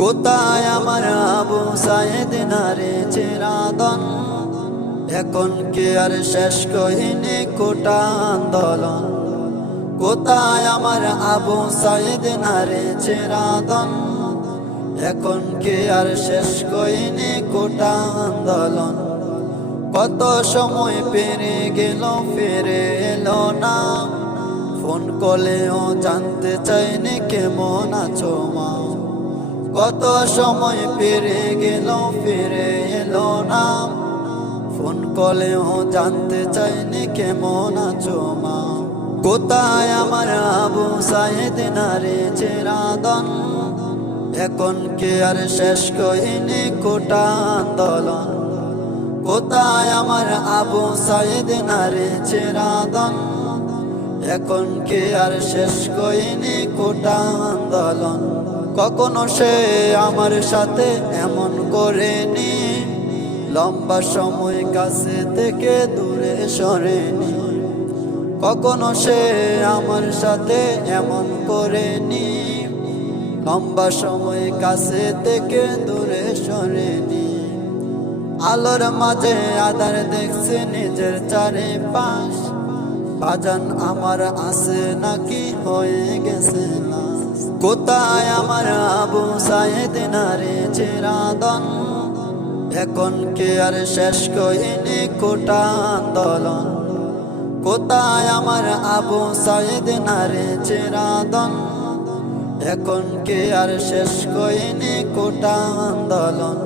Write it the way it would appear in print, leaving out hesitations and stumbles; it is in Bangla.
কোথায় আমার আবু সাইদ নারে চিরাদন, এখন কি আর শেষ কহিনি কোটা আন্দোলন। কোথায় আমার আবু সাইদ নারে চিরাদন, এখন কি আর শেষ কহিনি কোটা আন্দোলন। কত সময় পেরে গেল ফিরে এলো না, ফোন কলেও জানতে চাইনি কেমন আছো মা। কত সময় পেরে গেল ফিরে এলো না, ফোন কলেও জানতে চাইনি কেমন আছো মা। কোথায় আমার আবু সাইদ নারে চিরাদন, এখন কি আর শেষ কহিনি কোটা আন্দোলন। কোথায় আমার আবু সাইদ নারে চিরাদন, এখন কি আর শেষ কহিনি কোটা আন্দোলন। কখনো সে আমার সাথে এমন করেনি, লম্বা সময় কাছে থেকে দূরে সরেনি। কখনো সে আমার সাথে এমন করেনি, লম্বা সময় কাছে থেকে দূরে সরেনি। আলোর মাঝে আধার দেখছে নিজের চারিপাশ, বাজান আমার আছে নাকি হয়ে গেছে না। কোথায় আমার আবু সাইদ নারে চিরাদন, এখন কি আর শেষ কহিনি কোটা আন্দোলন। কোথায় আমার আবু সাইদ নারে চিরাদন, এখন কি আর শেষ কহিনি কোটা আন্দোলন।